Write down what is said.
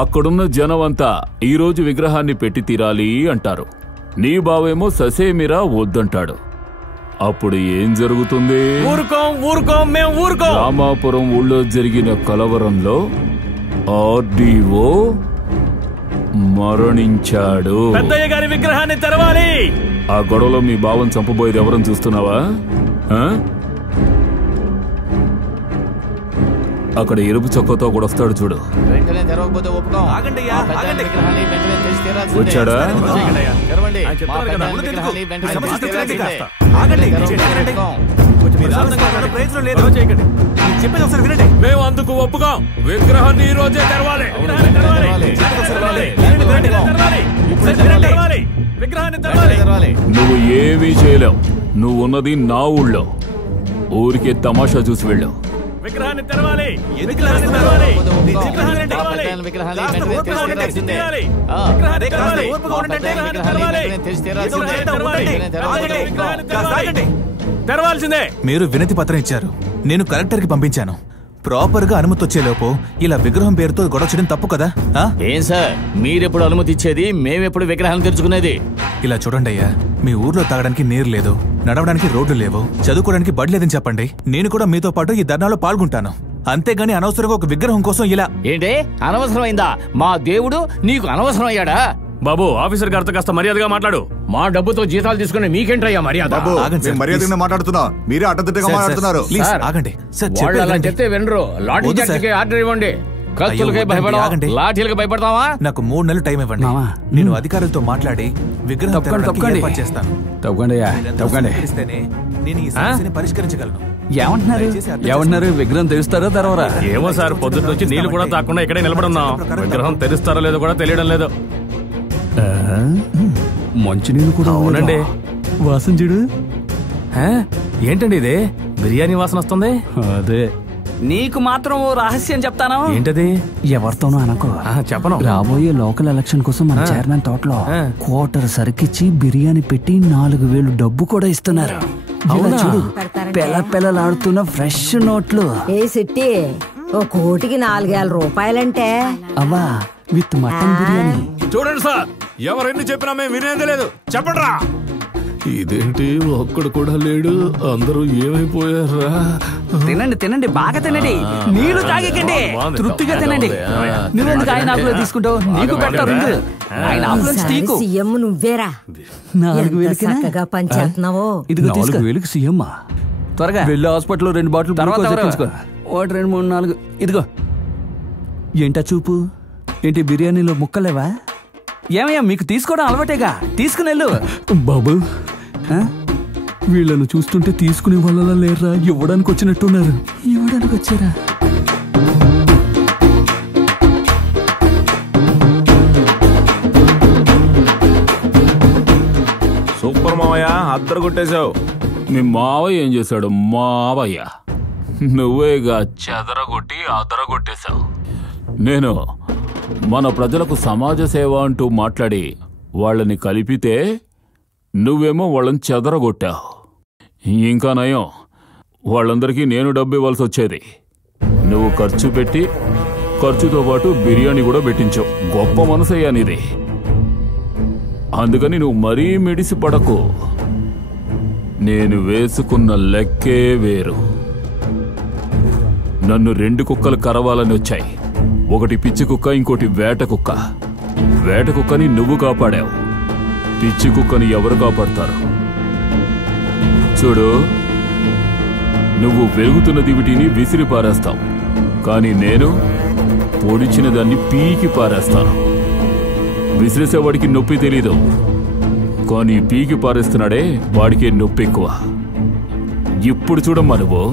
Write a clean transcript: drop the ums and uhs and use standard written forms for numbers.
అక్కడున్న జనమంతా ఈరోజు విగ్రహాన్ని పెట్టి తీరాలి అంటారు. నీ బావేమో ససేమిరా వద్దంటాడు. అప్పుడు ఏం జరుగుతుంది? రామాపురం ఊళ్ళో జరిగిన కలవరంలో ఆర్డీఓ మరణించాడు. పెద్దయ్య గారి విగ్రహాన్ని తెరవాలి. ఆ గొడవలో మీ బావని చంపబోయేది ఎవరని చూస్తున్నావా? అక్కడ ఎరుపు చొక్కతో కూడా వస్తాడు చూడు. వచ్చాడా? మేము అందుకు ఒప్పుకోం. విగ్రహాన్ని ఈ రోజే తెరవాలి. నువ్వు ఏమీ చేయలేవు. నువ్వు ఉన్నది నా ఊళ్ళో. ఊరికే తమాషా చూసి వెళ్ళావు. విగ్రహాన్ని తెరవాలి. తెరవాల్సిందే. మీరు వినతి పత్రం ఇచ్చారు, నేను కలెక్టర్ కి పంపించాను. ప్రాపర్ గా అనుమతి వచ్చేలోపు ఇలా విగ్రహం పేరుతో గొడవ చేయడం తప్పు కదా? ఏం సార్, మీరెప్పుడు అనుమతి ఇచ్చేది, మేమెప్పుడు విగ్రహాన్ని తెరుచుకునేది? ఇలా చూడండి అయ్యా, మీ ఊర్లో తాగడానికి నీరు లేదు, నడవడానికి రోడ్లు లేవు, చదువుకోవడానికి బడి లేదని చెప్పండి. నేను కూడా మీతో పాటు ఈ ధర్నాలో పాల్గొంటాను. అంతేగాని అనవసరంగా ఒక విగ్రహం కోసం ఇలా. ఏంటి అనవసరమైందా? మా దేవుడు నీకు అనవసరం అయ్యాడా? బాబు, ఆఫీసర్ గారితో కాస్త మర్యాదగా మాట్లాడు. మా డబ్బుతో జీతాలు తీసుకునే మీకేంటయ్యా మర్యాద? మర్యాదగా మాట్లాడుతున్నా, మీరే అడ్డదిడ్డగా మాట్లాడుతున్నారు. అలా చెప్తే వినరు. లాఠీ చార్జీకి ఆర్డర్ ఇవ్వండి. కత్తులకే భయపడవా, లాఠీలకు భయపడతావా? నాకు 3 నెలలు టైం ఇవ్వండి. నేను అధికారులతో మాట్లాడి విగ్రహం ఏర్పాటు చేస్తాను. నేను ఈ సమస్యని పరిష్కరించగలను. ఏమంటున్నారు? విగ్రహం తెరుస్తారో తెరవరా? ఏమో సార్, పొద్దున్న నుంచి నీళ్లు కూడా తాకుండా ఇక్కడే నిలబడున్నాం. విగ్రహం తెరుస్తారో లేదో కూడా తెలియడం లేదు. మంచినీళ్ళు కూడా అవునండి. వాసన చూడు. ఏంటండి ఇది? బిర్యానీ వాసన వస్తుంది. అదే. నీకు మాత్రం ఓ రహస్యం చెప్తాను. ఏంటది? ఎవరితోనూ అనుకో. చెప్పను. రాబోయే లోకల్ ఎలక్షన్ కోసం మన చైర్మన్ తోటలో క్వార్టర్ సరికిచ్చి బిర్యానీ పెట్టి 4,000 డబ్బు కూడా ఇస్తున్నారు. చూడు, పెళ్ళలాడుతున్న ఫ్రెష్ నోట్లు. ఏ సిట్టి, ఓ కోటికి 4,000 రూపాయలంటే అవ్వా, విత్ మటన్ బిర్యానీ. చూడండి సార్, ఎవరెన్ని చెప్పినా మేము వినేది లేదు. చెప్పండి రా. ఇదేంటి, ఒక్కడు కూడా లేడు, అందరూ ఏమైపోయారా? తినండి, బాగా తినండి. నీళ్లు తాగకండి, తృప్తిగా తినండి. నువ్వెందుకు ఆయన ఆకులో తీసుకుంటావు? నీకు పెడతారు. ఆయన ఆకులో తీకు. సీఎం నువ్వేరా? 4,000 పనిచేస్తున్నావు. ఇదిగో 4,000 సీఎం. త్వరగా వెళ్ళి హాస్పిటల్లో 2 బాటిల్ తర్వాత 1, 2, 3, 4. ఇదిగో. ఏంటా చూపు? ఏంటి బిర్యానీలో ముక్కలేవా? ఏమయ్యా, మీకు తీసుకోవడం అలవాటేగా, తీసుకునేళ్ళు. బాబు, వీళ్ళను చూస్తుంటే తీసుకునే వాళ్ళలా లేరా? ఇవ్వడానికి వచ్చినట్టున్నారు. ఇవ్వడానికి వచ్చారా? సూపర్ మావయ్య, అద్దరు కొట్టేశావు. మీ మావయ్య ఏం చేశాడు? మావయ్య నువ్వేగా చెదరగొట్టి అదరగొట్టేశావు. నేను మన ప్రజలకు సమాజ సేవ అంటూ మాట్లాడి వాళ్ళని కలిపితే నువ్వేమో వాళ్ళని చెదరగొట్టావు. ఇంకా నయం, వాళ్ళందరికీ నేను డబ్బు ఇవ్వాల్సి వచ్చేది. నువ్వు ఖర్చు పెట్టి ఖర్చుతో పాటు బిర్యానీ కూడా పెట్టించావు. గొప్ప మనసయ్యా నీది. అందుకని నువ్వు మరీ మెడిసి పడకు. నేను వేసుకున్న లెక్కే వేరు. నన్ను 2 కుక్కలు కరవాలని వచ్చాయి. ఒకటి పిచ్చి కుక్క, ఇంకోటి వేట కుక్క. వేట కుక్కని నువ్వు కాపాడావు, పిచ్చి కుక్కని ఎవరు కాపాడతారు? చూడు, నువ్వు వెలుగుతున్న దివిటిని విసిరి పారేస్తావు, కానీ నేను పొడిచిన దాన్ని పీకి పారేస్తాను. విసిరేసేవాడికి నొప్పి తెలీదు, కానీ పీకి పారేస్తున్నాడే వాడికే నొప్పి ఎక్కువ. ఇప్పుడు చూడమ్మా, నువ్వు